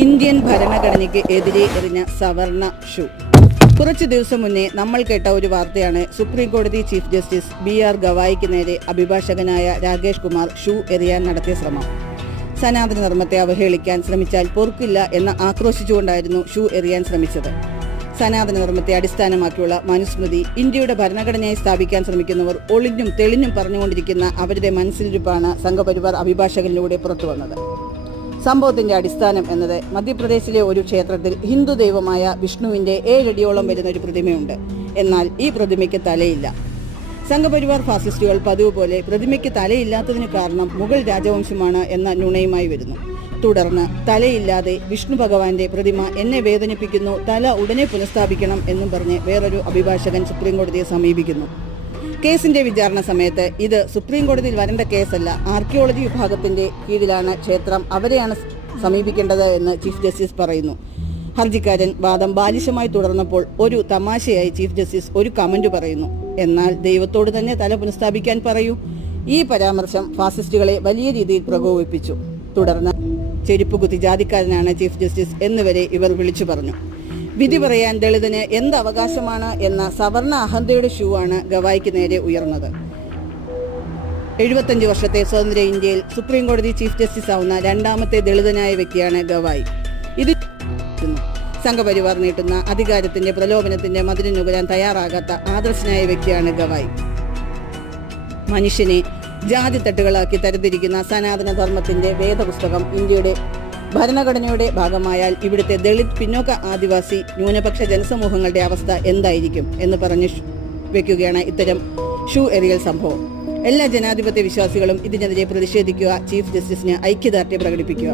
Indian ഭരണഘടനയ്ക്ക് എതിരെ എറിഞ്ഞ സവർണ ഷൂ. കുറച്ചു ദിവസം മുന്നേ നമ്മൾ കേട്ട ഒരു വാർത്തയാണ് സുപ്രീം കോടതി ചീഫ് ജസ്റ്റിസ് BR ഗവായിക്ക് നേരെ അഭിഭാഷകനായ രാകേഷ് കുമാർ ഷൂ എറിയാൻ നടത്തിയ ശ്രമം. സനാതന ധർമ്മത്തെ അവഹേളിക്കാൻ ശ്രമിച്ചാൽ പൊറുക്കില്ല എന്ന് ആക്രോശിച്ചുകൊണ്ടായിരുന്നു ഷൂ എറിയാൻ ശ്രമിച്ചത്. സനാതന ധർമ്മത്തെ അടിസ്ഥാനമാക്കിയുള്ള മനുസ്മൃതി ഇന്ത്യയുടെ ഭരണഘടനയായി സ്ഥാപിക്കാൻ ശ്രമിക്കുന്നവർ ഒളിഞ്ഞും തെളിഞ്ഞും പറഞ്ഞുകൊണ്ടിരിക്കുന്ന അവരുടെ മനസ്സിലിരിപ്പാണ് സംഘപരിവാർ അഭിഭാഷകനിലൂടെ പുറത്തുവന്നത്. സംഭവത്തിന്റെ അടിസ്ഥാനം എന്നത് മധ്യപ്രദേശിലെ ഒരു ക്ഷേത്രത്തിൽ ഹിന്ദു ദൈവമായ വിഷ്ണുവിന്റെ 7 അടിയോളം വരുന്ന ഒരു പ്രതിമയുണ്ട്. എന്നാൽ ഈ പ്രതിമയ്ക്ക് തലയില്ല. സംഘപരിവാർ ഫാസിസ്റ്റുകൾ പതിവ് പോലെ പ്രതിമയ്ക്ക് തലയില്ലാത്തതിന് കാരണം മുഗൾ രാജവംശമാണ് എന്ന നുണയുമായി വരുന്നു. തുടർന്ന് തലയില്ലാതെ വിഷ്ണു ഭഗവാന്റെ പ്രതിമ എന്നെ വേദനിപ്പിക്കുന്നു, തല ഉടനെ പുനഃസ്ഥാപിക്കണം എന്നും പറഞ്ഞ് വേറൊരു അഭിഭാഷകൻ സുപ്രീം കോടതിയെ സമീപിക്കുന്നു. കേസിന്റെ വിചാരണ സമയത്ത് ഇത് സുപ്രീം കോടതിയിൽ വരേണ്ട കേസല്ല, ആർക്കിയോളജി വിഭാഗത്തിന്റെ കീഴിലാണ് ക്ഷേത്രം, അവരെയാണ് സമീപിക്കേണ്ടത് എന്ന് ചീഫ് ജസ്റ്റിസ് പറയുന്നു. ഹർജിക്കാരൻ വാദം ബാലിശമായി തുടർന്നപ്പോൾ ഒരു തമാശയായി ചീഫ് ജസ്റ്റിസ് ഒരു കമന്റ് പറയുന്നു, എന്നാൽ ദൈവത്തോട് തന്നെ തല പുനഃസ്ഥാപിക്കാൻ പറയൂ. ഈ പരാമർശം ഫാസിസ്റ്റുകളെ വലിയ രീതിയിൽ പ്രകോപിപ്പിച്ചു. തുടർന്ന് ചെരുപ്പുകുത്തി ജാതിക്കാരനാണ് ചീഫ് ജസ്റ്റിസ് എന്നുവരെ ഇവർ വിളിച്ചു പറഞ്ഞു. വിധി പറയാൻ ദളിതന് എന്ത് അവകാശമാണ് എന്ന സവർണ അഹന്തയുടെ ഷൂ ആണ് ഗവായിക്ക് നേരെ ഉയർന്നത്. 75 വർഷത്തെ സ്വതന്ത്ര ഇന്ത്യയിൽ സുപ്രീം കോടതി ചീഫ് ജസ്റ്റിസ് ആവുന്ന രണ്ടാമത്തെ ദളിതനായ വ്യക്തിയാണ് ഗവായി. ഇത് സംഘപരിവാർ നീട്ടുന്ന അധികാരത്തിന്റെ പ്രലോഭനത്തിന്റെ മതിലിനുകരാൻ തയ്യാറാകാത്ത ആദർശനായ വ്യക്തിയാണ് ഗവായി. മനുഷ്യനെ ജാതി തട്ടുകളാക്കി തരംതിരിക്കുന്ന സനാതന ധർമ്മത്തിന്റെ വേദപുസ്തകം ഇന്ത്യയുടെ ഭരണഘടനയുടെ ഭാഗമായാൽ ഇവിടുത്തെ ദളിത്, പിന്നോക്ക, ആദിവാസി, ന്യൂനപക്ഷ ജനസമൂഹങ്ങളുടെ അവസ്ഥ എന്തായിരിക്കും എന്ന് പറഞ്ഞു വെക്കുകയാണ് ഇത്തരം ഷൂ എറിയൽ സംഭവം. എല്ലാ ജനാധിപത്യ വിശ്വാസികളും ഇതിനെതിരെ പ്രതിഷേധിക്കുക, ചീഫ് ജസ്റ്റിസിന് ഐക്യദാർഢ്യം പ്രകടിപ്പിക്കുക.